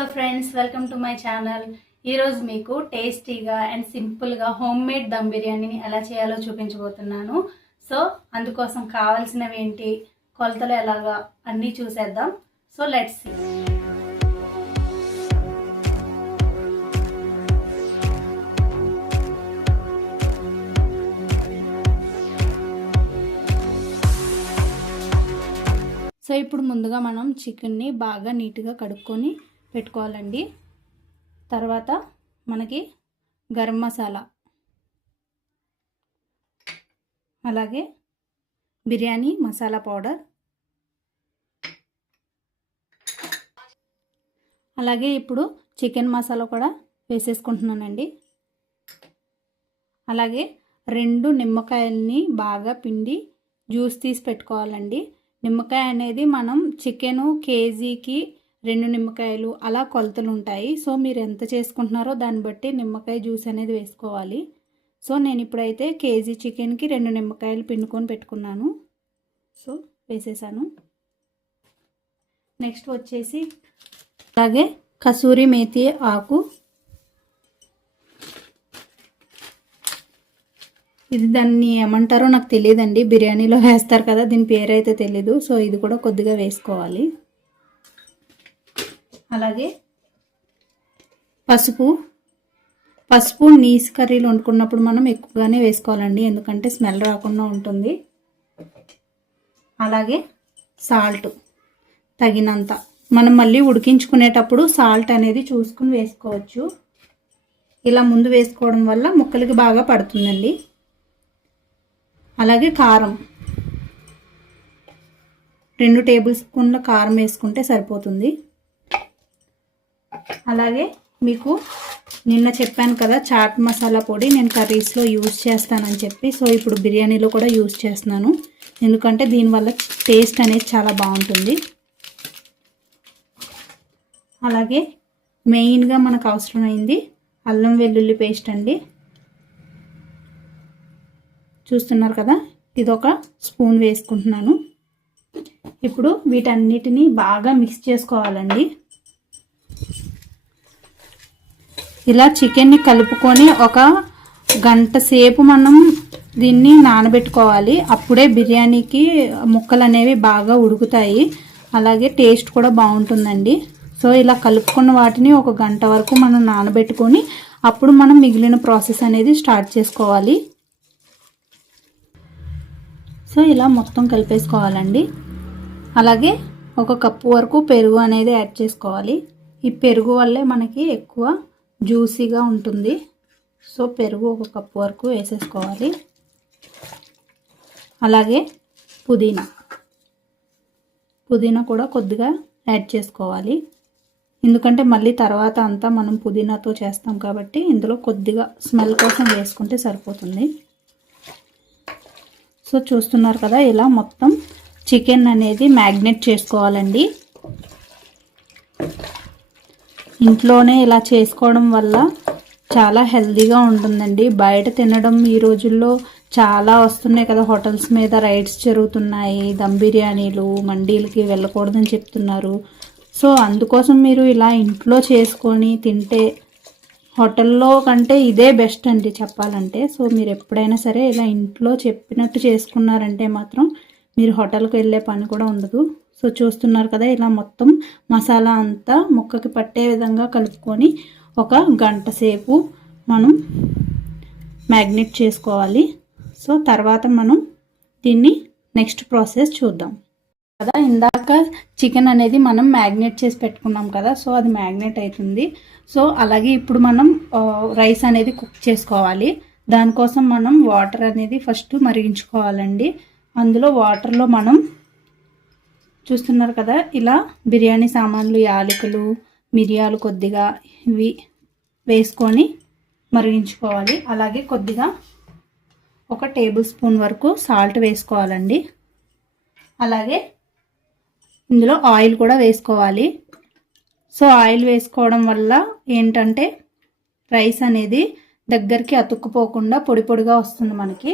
Hello friends, welcome to my channel. ఈరోజు మీకు టేస్టీగా అండ్ సింపుల్గా హోమ్ మేడ్ దమ్ బిర్యానీని ఎలా చేయాలో చూపించబోతున్నాను. సో అందుకోసం కావాల్సినవి ఏంటి, కొలతలు ఎలాగా అన్నీ చూసేద్దాం. So let's see. సో ఇప్పుడు ముందుగా మనం చికెన్ని బాగా నీట్గా కడుక్కొని పెట్టుకోవాలండి. తర్వాత మనకి గరం మసాలా, అలాగే బిర్యానీ మసాలా పౌడర్, అలాగే ఇప్పుడు చికెన్ మసాలా కూడా వేసేసుకుంటున్నానండి. అలాగే 2 నిమ్మకాయల్ని బాగా పిండి జ్యూస్ తీసి పెట్టుకోవాలండి. నిమ్మకాయ అనేది మనం చికెను కేజీకి 2 నిమ్మకాయలు అలా కొలతలు ఉంటాయి. సో మీరు ఎంత చేసుకుంటున్నారో దాన్ని బట్టి నిమ్మకాయ జ్యూస్ అనేది వేసుకోవాలి. సో నేను ఇప్పుడైతే కేజీ చికెన్కి 2 నిమ్మకాయలు పిండుకొని పెట్టుకున్నాను. సో వేసేసాను. నెక్స్ట్ వచ్చేసి అలాగే కసూరి మేతి ఆకు, ఇది దాన్ని ఏమంటారో నాకు తెలియదండి, బిర్యానీలో వేస్తారు కదా, దీని పేరు అయితే తెలీదు. సో ఇది కూడా కొద్దిగా వేసుకోవాలి. అలాగే పసుపు నీస్ కర్రీలు వండుకున్నప్పుడు మనం ఎక్కువగానే వేసుకోవాలండి, ఎందుకంటే స్మెల్ రాకుండా ఉంటుంది. అలాగే సాల్ట్ తగినంత, మనం మళ్ళీ ఉడికించుకునేటప్పుడు సాల్ట్ అనేది చూసుకుని వేసుకోవచ్చు. ఇలా ముందు వేసుకోవడం వల్ల ముక్కలకి బాగా పడుతుందండి. అలాగే కారం 2 టేబుల్ స్పూన్ల కారం వేసుకుంటే సరిపోతుంది. అలాగే మీకు నిన్న చెప్పాను కదా చాట్ మసాలా పొడి నేను కర్రీస్లో యూజ్ చేస్తానని చెప్పి, సో ఇప్పుడు బిర్యానీలో కూడా యూజ్ చేస్తున్నాను, ఎందుకంటే దీనివల్ల టేస్ట్ అనేది చాలా బాగుంటుంది. అలాగే మెయిన్గా మనకు అవసరమైంది అల్లం వెల్లుల్లి పేస్ట్ అండి. చూస్తున్నారు కదా, ఇది 1 స్పూన్ వేసుకుంటున్నాను. ఇప్పుడు వీటన్నిటిని బాగా మిక్స్ చేసుకోవాలండి. ఇలా చికెన్ని కలుపుకొని 1 గంట సేపు మనం దీన్ని నానబెట్టుకోవాలి. అప్పుడే బిర్యానీకి ముక్కలు అనేవి బాగా ఉడుకుతాయి, అలాగే టేస్ట్ కూడా బాగుంటుందండి. సో ఇలా కలుపుకున్న వాటిని 1 గంట వరకు మనం నానబెట్టుకొని అప్పుడు మనం మిగిలిన ప్రాసెస్ అనేది స్టార్ట్ చేసుకోవాలి. సో ఇలా మొత్తం కలిపేసుకోవాలండి. అలాగే 1 కప్పు వరకు పెరుగు అనేది యాడ్ చేసుకోవాలి. ఈ పెరుగు వల్లే మనకి ఎక్కువ జ్యూసీగా ఉంటుంది. సో పెరుగు 1 కప్పు వరకు వేసేసుకోవాలి. అలాగే పుదీనా కూడా కొద్దిగా యాడ్ చేసుకోవాలి, ఎందుకంటే మళ్ళీ తర్వాత అంతా మనం పుదీనాతో చేస్తాం కాబట్టి ఇందులో కొద్దిగా స్మెల్ కోసం వేసుకుంటే సరిపోతుంది. సో చూస్తున్నారు కదా, ఇలా మొత్తం చికెన్ అనేది మ్యాగ్నేట్ చేసుకోవాలండి. ఇంట్లోనే ఇలా చేసుకోవడం వల్ల చాలా హెల్తీగా ఉంటుందండి. బయట తినడం ఈ రోజుల్లో చాలా వస్తున్నాయి కదా, హోటల్స్ మీద రైడ్స్ జరుగుతున్నాయి, దమ్ బిర్యానీలు మండీలకి వెళ్ళకూడదని చెప్తున్నారు. సో అందుకోసం మీరు ఇలా ఇంట్లో చేసుకొని తింటే హోటల్లో కంటే ఇదే బెస్ట్ అండి చెప్పాలంటే. సో మీరు ఎప్పుడైనా సరే ఇలా ఇంట్లో చెప్పినట్టు చేసుకున్నారంటే మాత్రం మీరు హోటల్కి వెళ్ళే పని కూడా ఉండదు. సో చూస్తున్నారు కదా, ఇలా మొత్తం మసాలా అంతా ముక్కకి పట్టే విధంగా కలుపుకొని 1 గంట సేపు మనం మ్యాగ్నేట్ చేసుకోవాలి. సో తర్వాత మనం దీన్ని నెక్స్ట్ ప్రాసెస్ చూద్దాం కదా. ఇందాక చికెన్ అనేది మనం మ్యాగ్నేట్ చేసి పెట్టుకున్నాం కదా, సో అది మ్యాగ్నేట్ అవుతుంది. సో అలాగే ఇప్పుడు మనం రైస్ అనేది కుక్ చేసుకోవాలి. దానికోసం మనం వాటర్ అనేది ఫస్ట్ మరిగించుకోవాలండి. అందులో వాటర్లో మనం చూస్తున్నారు కదా, ఇలా బిర్యానీ సామాన్లు, యాలకులు, మిరియాలు కొద్దిగా ఇవి వేసుకొని మరిగించుకోవాలి. అలాగే కొద్దిగా 1 టేబుల్ స్పూన్ వరకు సాల్ట్ వేసుకోవాలండి. అలాగే ఇందులో ఆయిల్ కూడా వేసుకోవాలి. సో ఆయిల్ వేసుకోవడం వల్ల ఏంటంటే రైస్ అనేది దగ్గరికి అతుక్కుపోకుండా పొడి పొడిగా వస్తుంది మనకి.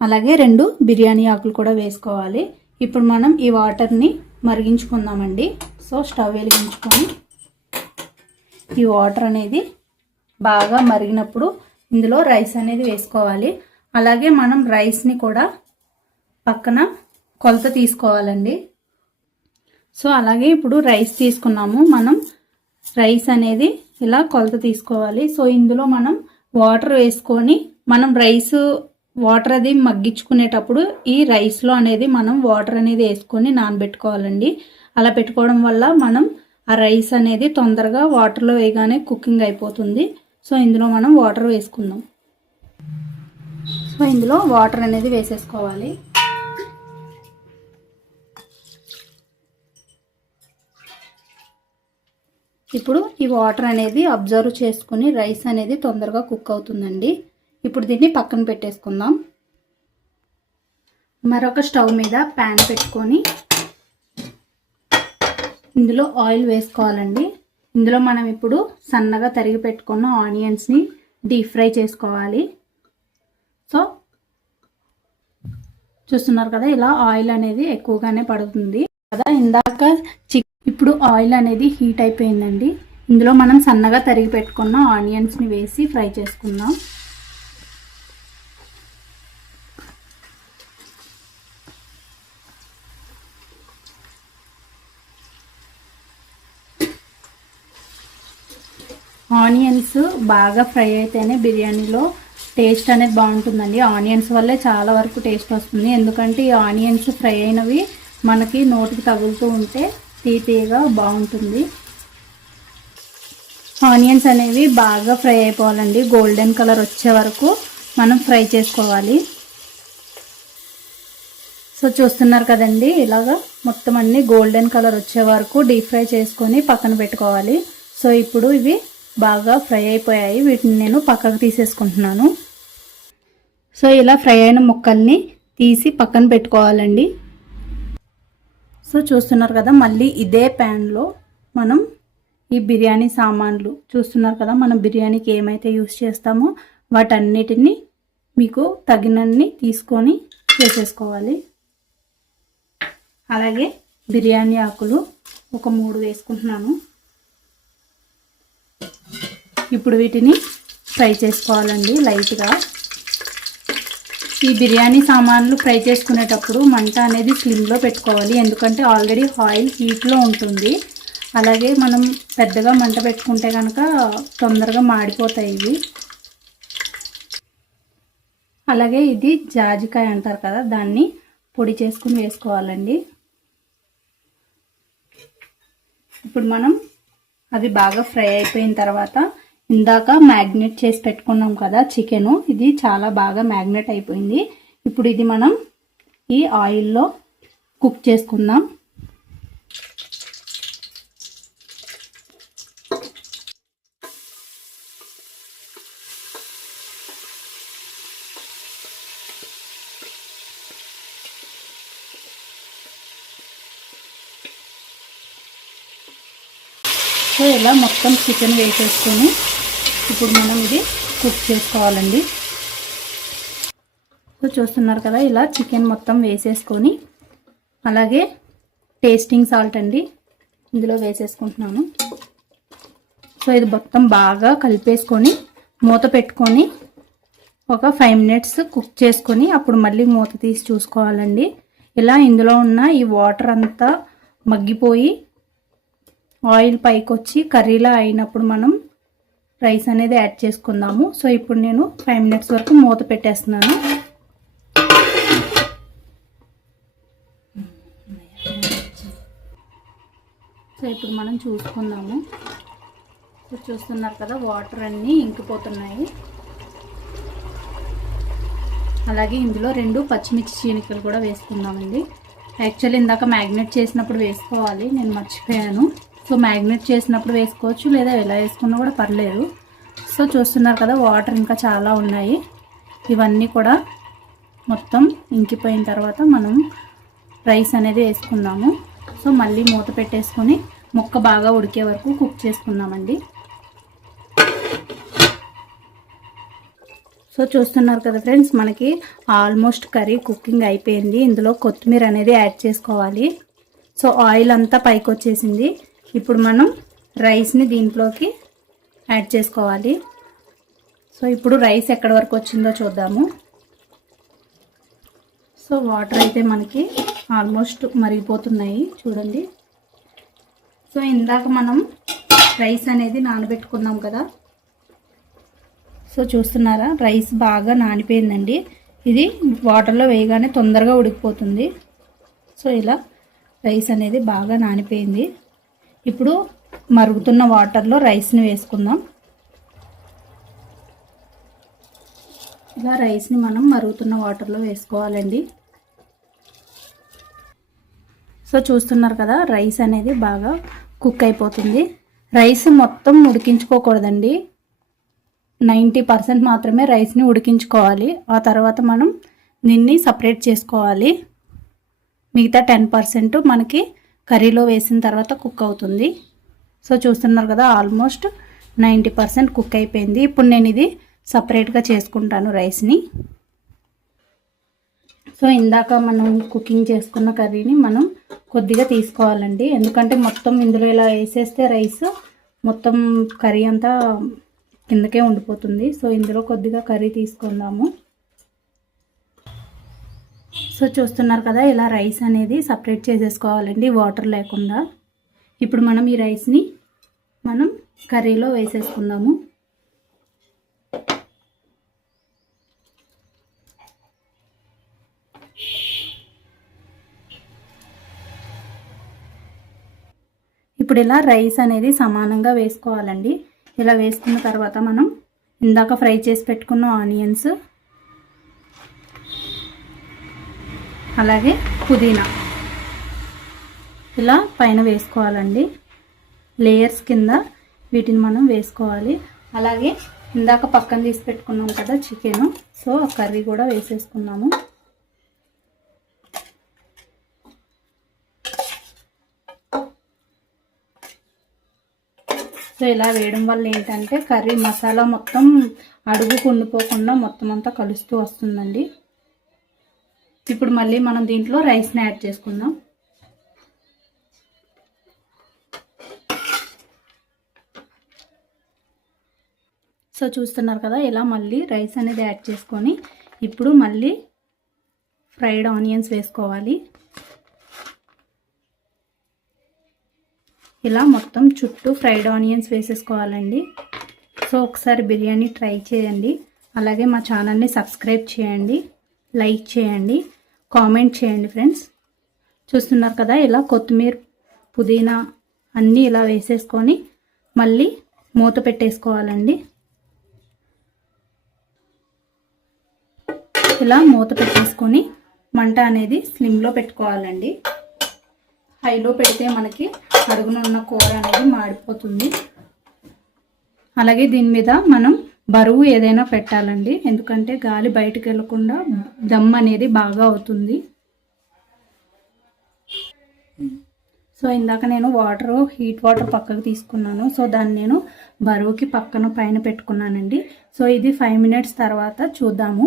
అలాగే 2 బిర్యానీ ఆకులు కూడా వేసుకోవాలి. ఇప్పుడు మనం ఈ వాటర్ని మరిగించుకుందామండి. సో స్టవ్ వెలిగించుకొని ఈ వాటర్ అనేది బాగా మరిగినప్పుడు ఇందులో రైస్ అనేది వేసుకోవాలి. అలాగే మనం రైస్ని కూడా పక్కన కొలత తీసుకోవాలండి. సో అలాగే ఇప్పుడు రైస్ తీసుకున్నాము. మనం రైస్ అనేది ఇలా కొలత తీసుకోవాలి. సో ఇందులో మనం వాటర్ వేసుకొని మనం వాటర్ అది మగ్గించుకునేటప్పుడు ఈ రైస్లో అనేది మనం వాటర్ అనేది వేసుకొని నానబెట్టుకోవాలండి. అలా పెట్టుకోవడం వల్ల మనం ఆ రైస్ అనేది తొందరగా వాటర్లో వేయగానే కుకింగ్ అయిపోతుంది. సో ఇందులో మనం వాటర్ వేసుకుందాం. సో ఇందులో వాటర్ అనేది వేసేసుకోవాలి. ఇప్పుడు ఈ వాటర్ అనేది అబ్జర్వ్ చేసుకుని రైస్ అనేది తొందరగా కుక్ అవుతుందండి. ఇప్పుడు దీన్ని పక్కన పెట్టేసుకుందాం. మరొక స్టవ్ మీద ప్యాన్ పెట్టుకొని ఇందులో ఆయిల్ వేసుకోవాలండి. ఇందులో మనం ఇప్పుడు సన్నగా తరిగి పెట్టుకున్న ఆనియన్స్ని డీప్ ఫ్రై చేసుకోవాలి. సో చూస్తున్నారు కదా, ఇలా ఆయిల్ అనేది ఎక్కువగానే పడుతుంది కదా. ఇందాక ఇప్పుడు ఆయిల్ అనేది హీట్ అయిపోయిందండి. ఇందులో మనం సన్నగా తరిగి పెట్టుకున్న ఆనియన్స్ని వేసి ఫ్రై చేసుకుందాం. ఆనియన్స్ బాగా ఫ్రై అయితేనే బిర్యానీలో టేస్ట్ అనేది బాగుంటుందండి. ఆనియన్స్ వల్లే చాలా వరకు టేస్ట్ వస్తుంది. ఎందుకంటే ఈ ఆనియన్స్ ఫ్రై అయినవి మనకి నోటికి తగులుతూ ఉంటే తీయగా బాగుంటుంది. ఆనియన్స్ అనేవి బాగా ఫ్రై అయిపోవాలండి. గోల్డెన్ కలర్ వచ్చే వరకు మనం ఫ్రై చేసుకోవాలి. సో చూస్తున్నారు కదండి, ఇలాగా మొత్తం అన్ని గోల్డెన్ కలర్ వచ్చే వరకు డీప్ ఫ్రై చేసుకొని పక్కన పెట్టుకోవాలి. సో ఇప్పుడు ఇవి బాగా ఫ్రై అయిపోయాయి. వీటిని నేను పక్కకు తీసేసుకుంటున్నాను. సో ఇలా ఫ్రై అయిన ముక్కల్ని తీసి పక్కన పెట్టుకోవాలండి. సో చూస్తున్నారు కదా, మళ్ళీ ఇదే ప్యాన్లో మనం ఈ బిర్యానీ సామాన్లు చూస్తున్నారు కదా, మనం బిర్యానీకి ఏమైతే యూస్ చేస్తామో వాటన్నిటిని మీకు తగినన్ని తీసుకొని వేసేసుకోవాలి. అలాగే బిర్యానీ ఆకులు ఒక 3 వేసుకుంటున్నాను. ఇప్పుడు వీటిని ఫ్రై చేసుకోవాలండి లైట్గా. ఈ బిర్యానీ సామాన్లు ఫ్రై చేసుకునేటప్పుడు మంట అనేది స్లిమ్లో పెట్టుకోవాలి. ఎందుకంటే ఆల్రెడీ ఆయిల్ హీట్లో ఉంటుంది. అలాగే మనం పెద్దగా మంట పెట్టుకుంటే కనుక తొందరగా మాడిపోతాయి ఇవి. అలాగే ఇది జాజికాయ అంటారు కదా, దాన్ని పొడి చేసుకుని వేసుకోవాలండి. ఇప్పుడు మనం అది బాగా ఫ్రై అయిపోయిన తర్వాత ఇందాక మ్యాగ్నేట్ చేసి పెట్టుకున్నాం కదా చికెను, ఇది చాలా బాగా మ్యాగ్నేట్ అయిపోయింది. ఇప్పుడు ఇది మనం ఈ ఆయిల్లో కుక్ చేసుకుందాం. సో ఇలా మొత్తం చికెన్ వేసేసుకొని ఇప్పుడు మనం ఇది కుక్ చేసుకోవాలండి. సో చూస్తున్నారు కదా, ఇలా చికెన్ మొత్తం వేసేసుకొని అలాగే టేస్టింగ్ సాల్ట్ అండి ఇందులో వేసేసుకుంటున్నాను. సో ఇది మొత్తం బాగా కలిపేసుకొని మూత పెట్టుకొని ఒక 5 మినిట్స్ కుక్ చేసుకొని అప్పుడు మళ్ళీ మూత తీసి చూసుకోవాలండి. ఇలా ఇందులో ఉన్న ఈ వాటర్ అంతా మగ్గిపోయి ఆయిల్ పైకి వచ్చి కర్రీలా అయినప్పుడు మనం రైస్ అనేది యాడ్ చేసుకుందాము. సో ఇప్పుడు నేను 5 మినిట్స్ వరకు మూత పెట్టేస్తున్నాను. సో ఇప్పుడు మనం చూసుకుందాము. సో చూస్తున్నారు కదా, వాటర్ అన్నీ ఇంకిపోతున్నాయి. అలాగే ఇందులో 2 పచ్చిమిర్చి చీనికలు కూడా వేసుకుందామండి. యాక్చువల్లీ ఇందాక మ్యాగ్నేట్ చేసినప్పుడు వేసుకోవాలి, నేను మర్చిపోయాను. సో మ్యాగ్నేట్ చేసినప్పుడు వేసుకోవచ్చు, లేదా ఎలా వేసుకున్నా కూడా పర్లేదు. సో చూస్తున్నారు కదా, వాటర్ ఇంకా చాలా ఉన్నాయి. ఇవన్నీ కూడా మొత్తం ఇంకిపోయిన తర్వాత మనం రైస్ అనేది వేసుకుందాము. సో మళ్ళీ మూత పెట్టేసుకొని ముక్క బాగా ఉడికే వరకు కుక్ చేసుకుందామండి. సో చూస్తున్నారు కదా ఫ్రెండ్స్, మనకి ఆల్మోస్ట్ కర్రీ కుకింగ్ అయిపోయింది. ఇందులో కొత్తిమీర అనేది యాడ్ చేసుకోవాలి. సో ఆయిల్ అంతా పైకి వచ్చేసింది. ఇప్పుడు మనం రైస్ని దీంట్లోకి యాడ్ చేసుకోవాలి. సో ఇప్పుడు రైస్ ఎక్కడి వరకు వచ్చిందో చూద్దాము. సో వాటర్ అయితే మనకి ఆల్మోస్ట్ మరిగిపోతున్నాయి చూడండి. సో ఇందాక మనం రైస్ అనేది నానబెట్టుకున్నాం కదా. సో చూస్తున్నారా, రైస్ బాగా నానిపోయిందండి. ఇది వాటర్లో వేయగానే తొందరగా ఉడికిపోతుంది. సో ఇలా రైస్ అనేది బాగా నానిపోయింది. ఇప్పుడు మరుగుతున్న వాటర్లో రైస్ని వేసుకుందాం. ఇలా రైస్ని మనం మరుగుతున్న వాటర్లో వేసుకోవాలండి. సో చూస్తున్నారు కదా, రైస్ అనేది బాగా కుక్ అయిపోతుంది. రైస్ మొత్తం ఉడికించుకోకూడదండి, 90% మాత్రమే రైస్ని ఉడికించుకోవాలి. ఆ తర్వాత మనం దీన్ని సపరేట్ చేసుకోవాలి. మిగతా 10% మనకి కర్రీలో వేసిన తర్వాత కుక్ అవుతుంది. సో చూస్తున్నారు కదా, ఆల్మోస్ట్ 90% కుక్ అయిపోయింది. ఇప్పుడు నేను ఇది సపరేట్గా చేసుకుంటాను రైస్ని. సో ఇందాక మనం కుకింగ్ చేసుకున్న కర్రీని మనం కొద్దిగా తీసుకోవాలండి. ఎందుకంటే మొత్తం ఇందులో ఇలా వేసేస్తే రైస్ మొత్తం కర్రీ అంతా కిందకే ఉండిపోతుంది. సో ఇందులో కొద్దిగా కర్రీ తీసుకుందాము. సో చూస్తున్నారు కదా, ఇలా రైస్ అనేది సపరేట్ చేసేసుకోవాలండి వాటర్ లేకుండా. ఇప్పుడు మనం ఈ రైస్ని మనం కర్రీలో వేసేసుకుందాము. ఇప్పుడు ఇలా రైస్ అనేది సమానంగా వేసుకోవాలండి. ఇలా వేసుకున్న తర్వాత మనం ఇందాక ఫ్రై చేసి పెట్టుకున్న ఆనియన్స్, అలాగే పుదీనా ఇలా పైన వేసుకోవాలండి. లేయర్స్ కింద వీటిని మనం వేసుకోవాలి. అలాగే ఇందాక పక్కన తీసి పెట్టుకున్నాం కదా చికెన్, సో కర్రీ కూడా వేసేసుకున్నాము. సో ఇలా వేయడం వల్ల ఏంటంటే కర్రీ మసాలా మొత్తం అడుగుకు ఉండిపోకుండా మొత్తం అంతా కలుస్తూ వస్తుందండి. ఇప్పుడు మళ్ళీ మనం దీంట్లో రైస్ని యాడ్ చేసుకుందాం. సో చూస్తున్నారు కదా, ఇలా మళ్ళీ రైస్ అనేది యాడ్ చేసుకొని ఇప్పుడు మళ్ళీ ఫ్రైడ్ ఆనియన్స్ వేసుకోవాలి. ఇలా మొత్తం చుట్టూ ఫ్రైడ్ ఆనియన్స్ వేసేసుకోవాలండి. సో ఒకసారి బిర్యానీ ట్రై చేయండి. అలాగే మా ఛానల్ని సబ్స్క్రైబ్ చేయండి, లైక్ చేయండి, కామెంట్ చేయండి ఫ్రెండ్స్. చూస్తున్నారు కదా, ఇలా కొత్తిమీర, పుదీనా అన్నీ ఇలా వేసేసుకొని మళ్ళీ మూత పెట్టేసుకోవాలండి. ఇలా మూత పెట్టేసుకొని మంట అనేది స్లిమ్లో పెట్టుకోవాలండి. హైలో పెడితే మనకి అడుగున ఉన్న కూర అనేది మాడిపోతుంది. అలాగే దీని మీద మనం బరువు ఏదైనా పెట్టాలండి, ఎందుకంటే గాలి బయటకు వెళ్ళకుండా దమ్ అనేది బాగా అవుతుంది. సో ఇందాక నేను హీట్ వాటర్ పక్కకు తీసుకున్నాను. సో దాన్ని నేను బరువుకి పైన పెట్టుకున్నానండి. సో ఇది 5 మినిట్స్ తర్వాత చూద్దాము.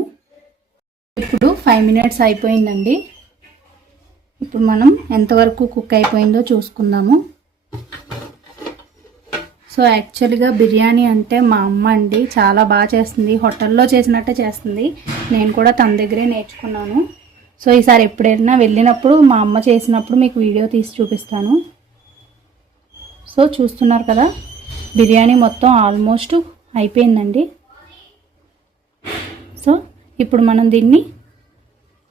ఇప్పుడు 5 మినిట్స్ అయిపోయిందండి. ఇప్పుడు మనం ఎంతవరకు కుక్ అయిపోయిందో చూసుకుందాము. సో యాక్చువల్గా బిర్యానీ అంటే మా అమ్మ అండి చాలా బాగా చేస్తుంది, హోటల్లో చేసినట్టే చేస్తుంది. నేను కూడా తన దగ్గరే నేర్చుకున్నాను. సో ఈసారి ఎప్పుడైనా వెళ్ళినప్పుడు మా అమ్మ చేసినప్పుడు మీకు వీడియో తీసి చూపిస్తాను. సో చూస్తున్నారు కదా, బిర్యానీ మొత్తం ఆల్మోస్ట్ అయిపోయిందండి. సో ఇప్పుడు మనం దీన్ని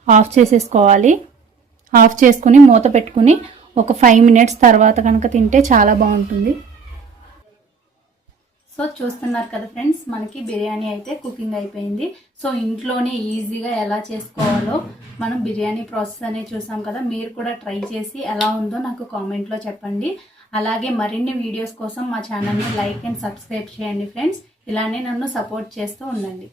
ఆఫ్ చేసేసుకోవాలి. ఆఫ్ చేసుకుని మూత పెట్టుకుని ఒక 5 మినిట్స్ తర్వాత కనుక తింటే చాలా బాగుంటుంది. సో చూస్తున్నారు కదా ఫ్రెండ్స్, మనకి బిర్యానీ అయితే కుకింగ్ అయిపోయింది. సో ఇంట్లోనే ఈజీగా ఎలా చేసుకోవాలో మనం బిర్యానీ ప్రాసెస్ అనేది చూసాం కదా. మీరు కూడా ట్రై చేసి ఎలా ఉందో నాకు కామెంట్లో చెప్పండి. అలాగే మరిన్ని వీడియోస్ కోసం మా ఛానల్ని లైక్ అండ్ సబ్స్క్రైబ్ చేయండి ఫ్రెండ్స్. ఇలానే నన్ను సపోర్ట్ చేస్తూ ఉండండి.